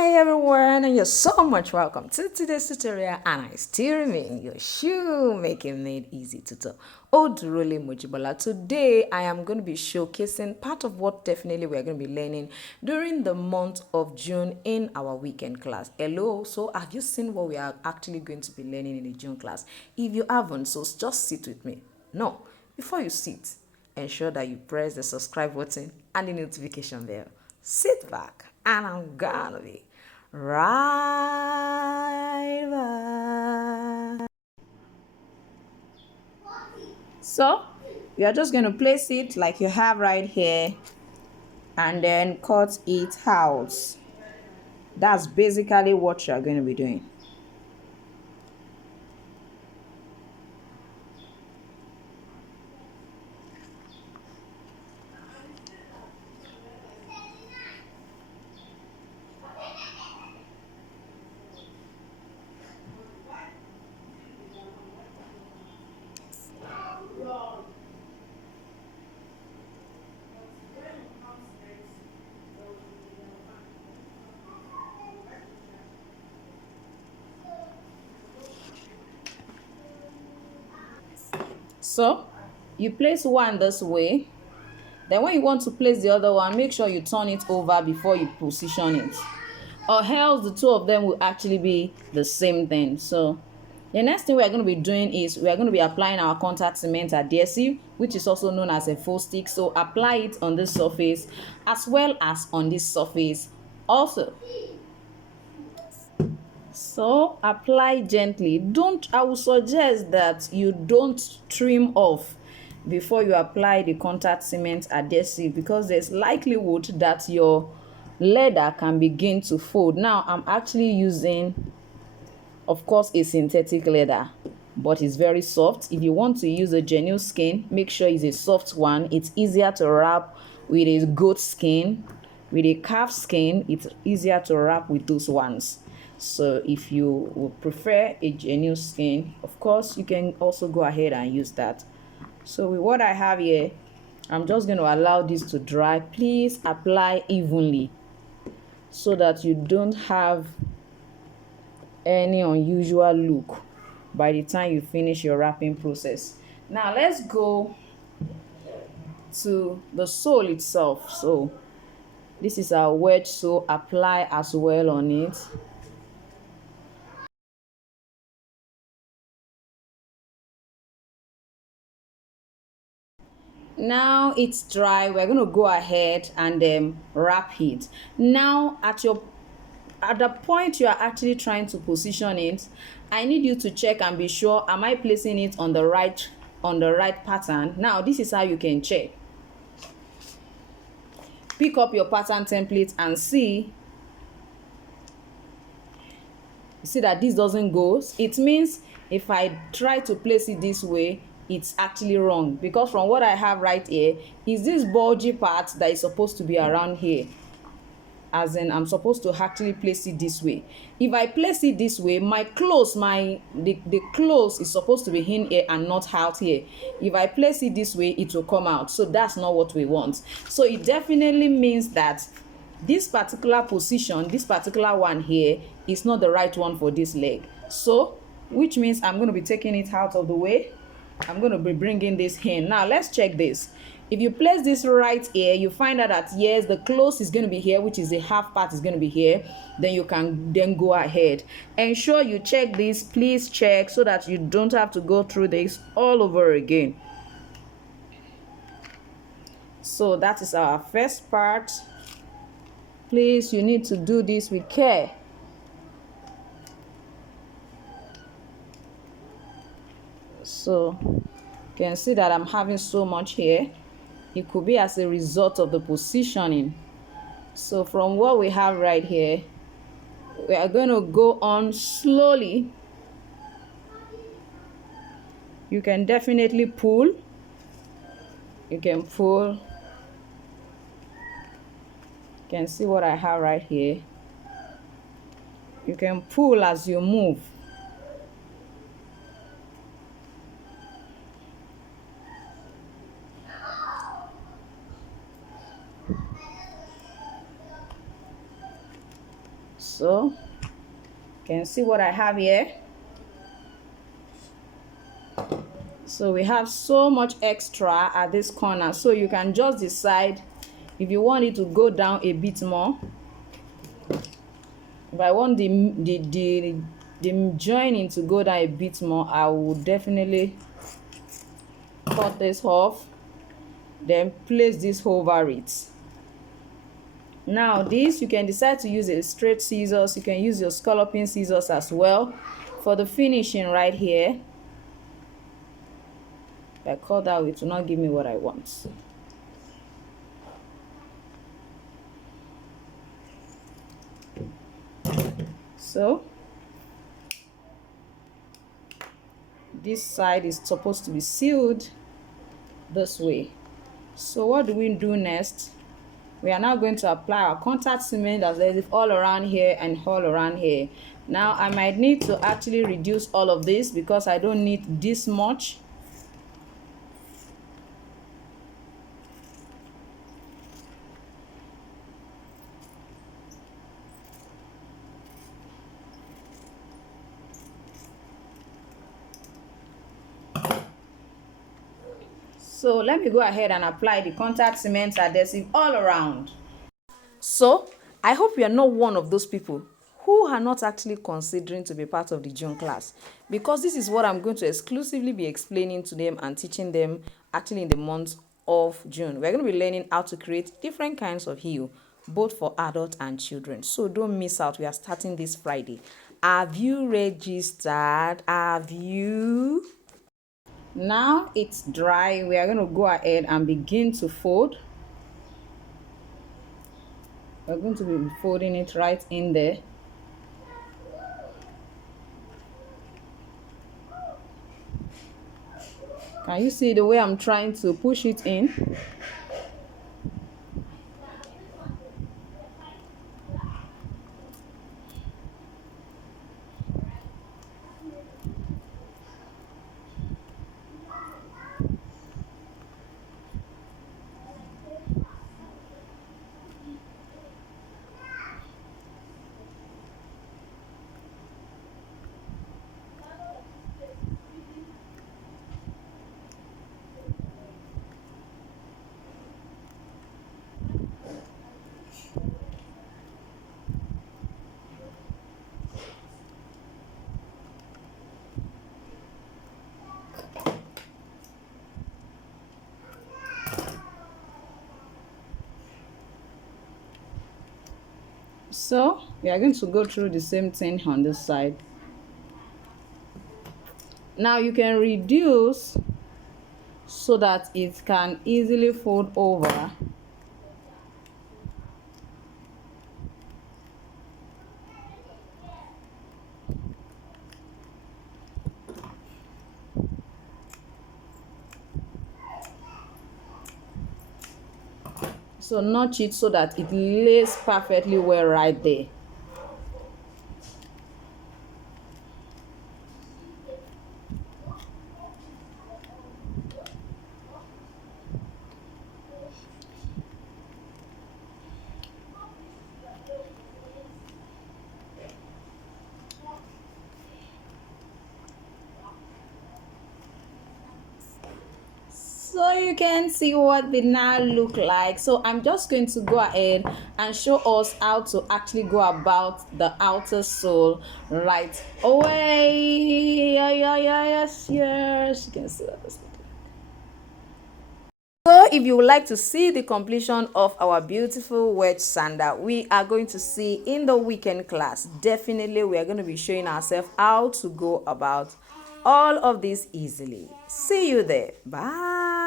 Hi everyone, and you're so much welcome to today's tutorial, and I still remain your shoemaking made easy tutor, Odurole Mojibola. Today I am going to be showcasing part of what definitely we are going to be learning during the month of June in our weekend class. Hello, so have you seen what we are actually going to be learning in the June class? If you haven't, so just sit with me. No, before you sit, ensure that you press the subscribe button and the notification bell. Sit back and I'm gonna be right back. So you're just going to place it like you have right here and then cut it out. That's basically what you're going to be doing. So you place one this way. Then when you want to place the other one, make sure you turn it over before you position it. Or else the two of them will actually be the same thing. So the next thing we are going to be doing is we are going to be applying our contact cement adhesive, which is also known as a faux stick. So apply it on this surface as well as on this surface also. So apply gently. I will suggest that you don't trim off before you apply the contact cement adhesive, because there's likelihood that your leather can begin to fold. Now I'm actually using, of course, a synthetic leather, but it's very soft. If you want to use a genuine skin, make sure it's a soft one. It's easier to wrap with a goat skin. With a calf skin, it's easier to wrap with those ones. So if you would prefer a genuine skin, of course, you can also go ahead and use that. So with what I have here, I'm just going to allow this to dry. Please apply evenly so that you don't have any unusual look by the time you finish your wrapping process. Now let's go to the sole itself. So this is our wedge, so apply as well on it. Now it's dry, we're going to go ahead and wrap it. Now at the point you are actually trying to position it, I need you to check and be sure, am I placing it on the right pattern? Now this is how you can check. Pick up your pattern template and see that this doesn't go. It means if I try to place it this way, it's actually wrong, because from what I have right here is this bulgy part that is supposed to be around here, as in I'm supposed to actually place it this way. If I place it this way, my clothes, the clothes is supposed to be in here and not out here. If I place it this way, it will come out. So that's not what we want. So it definitely means that this particular position, this particular one here, is not the right one for this leg. So which means I'm going to be taking it out of the way. I'm going to be bringing this in. Now let's check this. If you place this right here, you find out that yes, the close is going to be here, which is the half part is going to be here. Then you can then go ahead. Ensure you check this. Please check so that you don't have to go through this all over again. So that is our first part. Please, you need to do this with care. So you can see that I'm having so much here. It could be as a result of the positioning. So from what we have right here, we are going to go on slowly. You can definitely pull. You can pull. You can see what I have right here. You can pull as you move. So you can see what I have here. So we have so much extra at this corner, so you can just decide if you want it to go down a bit more. If I want the joining to go down a bit more, I will definitely cut this off, then place this over it. Now this, you can decide to use a straight scissors, you can use your scalloping scissors as well for the finishing right here. If I cut that, it will not give me what I want. So this side is supposed to be sealed this way. So what do we do next? We are now going to apply our contact cement as adhesive all around here and all around here. Now I might need to actually reduce all of this because I don't need this much. So let me go ahead and apply the contact cement adhesive all around. So I hope you are not one of those people who are not actually considering to be part of the June class, because this is what I'm going to exclusively be explaining to them and teaching them actually in the month of June. We're going to be learning how to create different kinds of heel, both for adults and children. So don't miss out. We are starting this Friday. Have you registered? Have you? Now it's dry. We are going to go ahead and begin to fold. We're going to be folding it right in there. Can you see the way I'm trying to push it in? So we are going to go through the same thing on this side. Now you can reduce so that it can easily fold over. So notch it so that it lays perfectly well right there. So you can see what they now look like. So I'm just going to go ahead and show us how to actually go about the outer sole right away. Yes, you can see what this looks like. So if you would like to see the completion of our beautiful wedge sandal, we are going to see in the weekend class. Definitely we are going to be showing ourselves how to go about all of this easily. See you there. Bye.